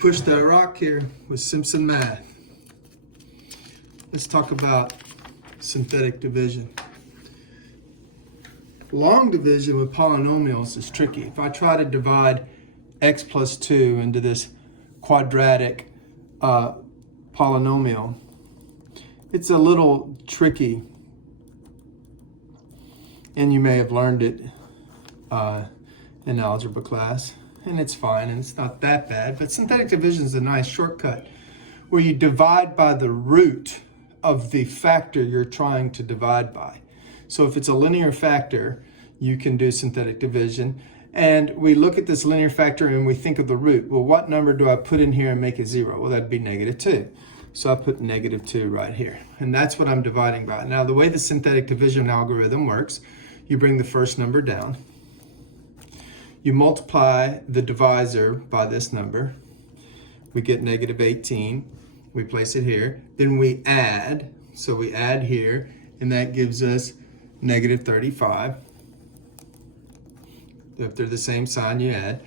Push that rock here with Simpson math. Let's talk about synthetic division. Long division with polynomials is tricky. If I try to divide x plus 2 into this quadratic polynomial, it's a little tricky, and you may have learned it in algebra class, and it's fine, and it's not that bad, but synthetic division is a nice shortcut where you divide by the root of the factor you're trying to divide by. So if it's a linear factor, you can do synthetic division, and we look at this linear factor and we think of the root. Well, what number do I put in here and make it 0? Well, that'd be -2. So I put -2 right here, and that's what I'm dividing by. Now, the way the synthetic division algorithm works, you bring the first number down, you multiply the divisor by this number, we get -18, we place it here, then we add, so we add here, and that gives us -35. If they're the same sign, you add.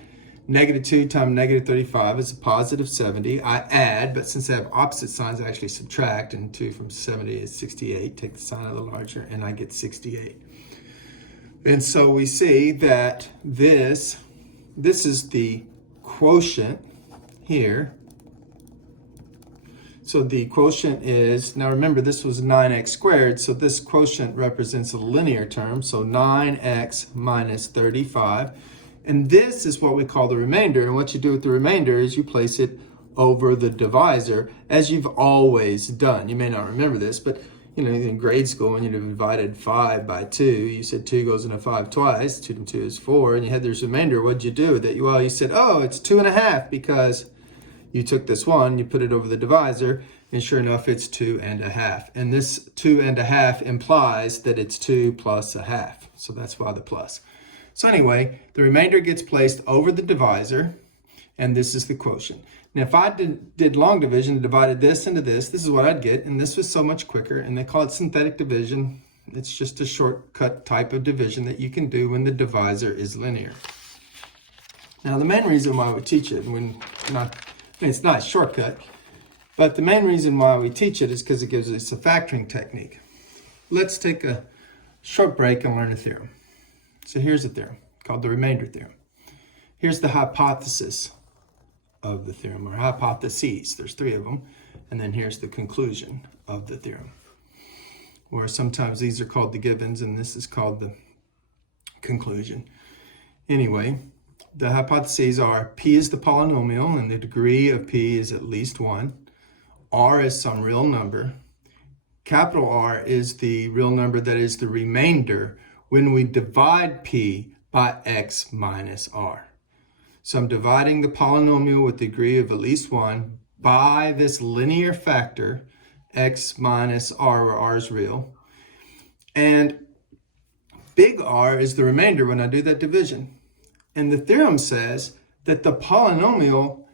-2 times -35 is a +70. I add, but since I have opposite signs, I actually subtract, and 2 from 70 is 68. Take the sign of the larger, and I get 68. And so we see that this is the quotient here. So the quotient is, now remember, this was 9x squared, so this quotient represents a linear term, so 9x minus 35. And this is what we call the remainder, and what you do with the remainder is you place it over the divisor, as you've always done. You may not remember this, but in grade school, when you divided 5 by 2, you said 2 goes into 5 twice, 2 and 2 is 4, and you had this remainder. What'd you do with it? Well, you said, oh, it's 2.5, because you took this one, you put it over the divisor, and sure enough, it's 2.5. And this 2.5 implies that it's 2 plus 1/2. So that's why the plus. So anyway, the remainder gets placed over the divisor, and this is the quotient. Now, if I did long division, divided this into this is what I'd get, and this was so much quicker, and they call it synthetic division. It's just a shortcut type of division that you can do when the divisor is linear. Now, the main reason why we teach it, it's not a shortcut, but the main reason why we teach it is because it gives us a factoring technique. Let's take a short break and learn a theorem. So here's a theorem called the remainder theorem. Here's the hypothesis of the theorem, or hypotheses. There's 3 of them. And then here's the conclusion of the theorem. Or sometimes these are called the givens, and this is called the conclusion. Anyway, the hypotheses are P is the polynomial, and the degree of P is at least 1. R is some real number. Capital R is the real number that is the remainder when we divide P by x minus R. So I'm dividing the polynomial with the degree of at least 1 by this linear factor, x minus R, where R is real. And big R is the remainder when I do that division. And the theorem says that the polynomial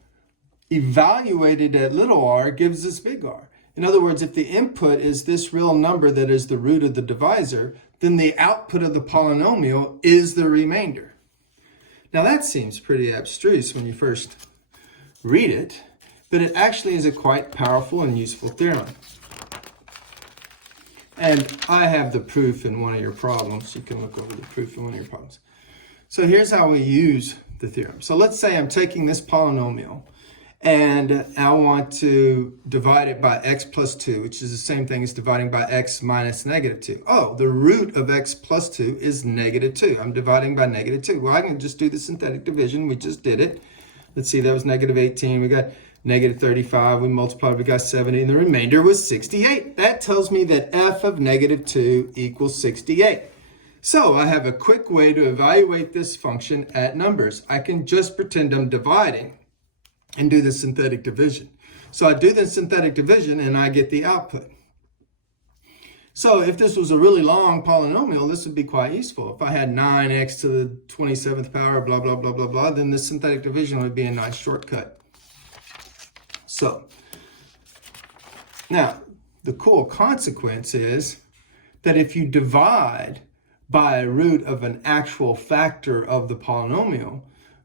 evaluated at little r gives us big R. In other words, if the input is this real number that is the root of the divisor, then the output of the polynomial is the remainder. Now that seems pretty abstruse when you first read it, but it actually is a quite powerful and useful theorem. And I have the proof in one of your problems. You can look over the proof in one of your problems. So here's how we use the theorem. So let's say I'm taking this polynomial and I want to divide it by x plus 2, which is the same thing as dividing by x minus -2. Oh, the root of x plus 2 is -2. I'm dividing by -2. Well, I can just do the synthetic division. We just did it. Let's see, that was -18. We got -35. We multiplied, we got 70, and the remainder was 68. That tells me that f of -2 equals 68. So I have a quick way to evaluate this function at numbers. I can just pretend I'm dividing and do the synthetic division. So I do the synthetic division and I get the output. So if this was a really long polynomial, this would be quite useful. If I had 9x to the 27th power, blah, blah, blah, blah, blah, then the synthetic division would be a nice shortcut. So now the cool consequence is that if you divide by a root of an actual factor of the polynomial,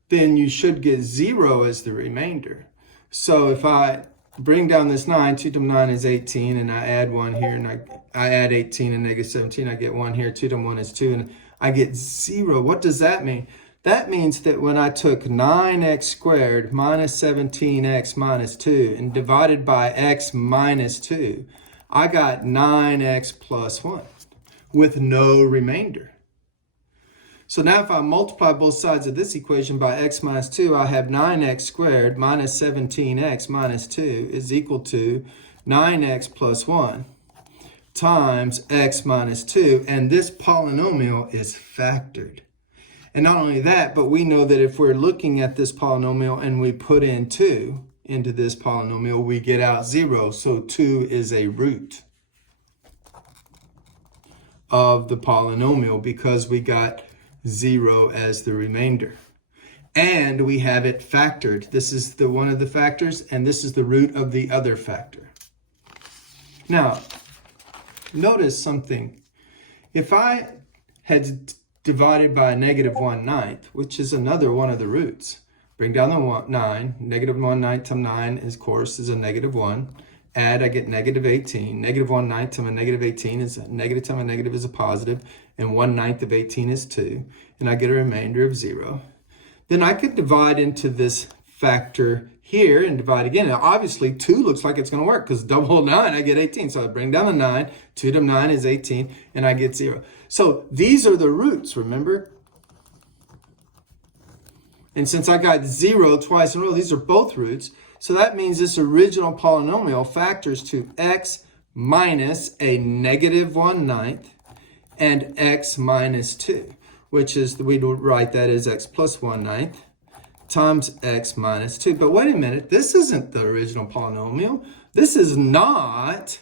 then you should get 0 as the remainder. So if I bring down this 9, 2 times 9 is 18, and I add 1 here, and I add 18 and negative 17, I get 1 here, 2 times 1 is 2, and I get 0. What does that mean? That means that when I took 9x squared minus 17x minus 2 and divided by x minus 2, I got 9x plus 1 with no remainder. So now if I multiply both sides of this equation by x minus 2, I have 9x squared minus 17x minus 2 is equal to 9x plus 1 times x minus 2. And this polynomial is factored. And not only that, but we know that if we're looking at this polynomial and we put in 2 into this polynomial, we get out 0. So 2 is a root of the polynomial because we got 0 as the remainder. And we have it factored. This is the one of the factors, and this is the root of the other factor. Now, notice something. If I had divided by a negative 1/9, which is another one of the roots, bring down the 9, negative 1/9 times 9, of course, is a negative 1. Add, I get negative 18. Negative 1/9 times a negative 18 is a negative times a negative is a positive, and 1/9 of 18 is 2, and I get a remainder of 0. Then I could divide into this factor here and divide again. Now, obviously, 2 looks like it's going to work because double 9, I get 18. So I bring down the 9, 2 times 9 is 18, and I get 0. So these are the roots, remember? And since I got 0 twice in a row, these are both roots. So that means this original polynomial factors to x minus a negative 1/9 and x minus 2, which is, we'd write that as x plus 1/9 times x minus 2. But wait a minute, this isn't the original polynomial. This is not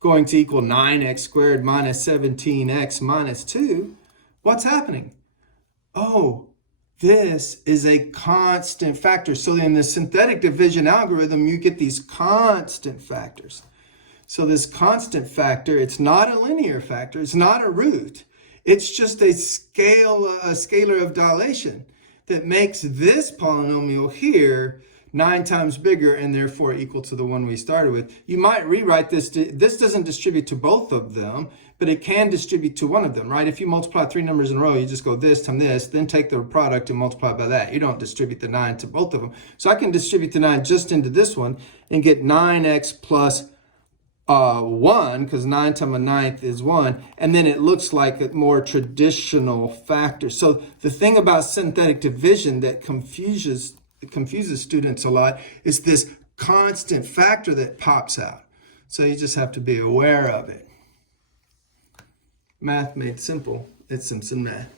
going to equal 9x squared minus 17x minus 2. What's happening? Oh, this is a constant factor. So in the synthetic division algorithm, you get these constant factors. So this constant factor, it's not a linear factor. It's not a root. It's just a scalar of dilation that makes this polynomial here 9 times bigger and therefore equal to the one we started with. You might rewrite this. This doesn't distribute to both of them, but it can distribute to one of them, right? If you multiply 3 numbers in a row, you just go this times this, then take the product and multiply by that. You don't distribute the 9 to both of them. So I can distribute the 9 just into this one and get 9x plus 1, because 9 times a 9th is 1, and then it looks like a more traditional factor. So the thing about synthetic division that confuses students a lot is this constant factor that pops out. So you just have to be aware of it. Math made simple. It's Simpson Math.